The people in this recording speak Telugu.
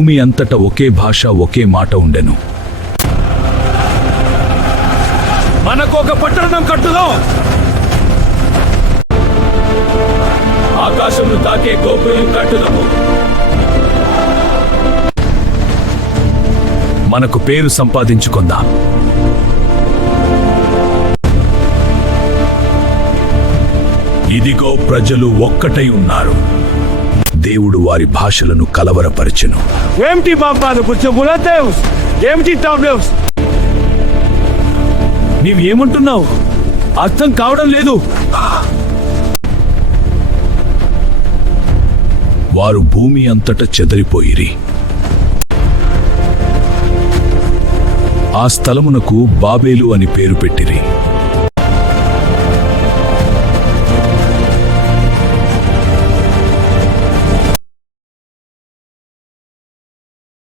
భూమి అంతట ఒకే భాష ఒకే మాట ఉండెను. మనకొక పట్టణం కట్టుదాం, ఆకాశమును తాకే గోపురం కట్టుదాము. మనకు పేరు సంపాదించుకుందాం. ఇదిగో ప్రజలు ఒక్కటై ఉన్నారు. దేవుడు వారి భాషలను కలవరపరచెను. ఏమిటి పాపాలు కూర్చోబులతేవ్, ఏమిటి టాబ్లెట్స్? నీవేమంటున్నావు? అర్థం కావడం లేదు. వారు భూమి అంతట చెదరిపోయిరి. ఆ స్థలమునకు బాబేలు అని పేరు పెట్టిరి.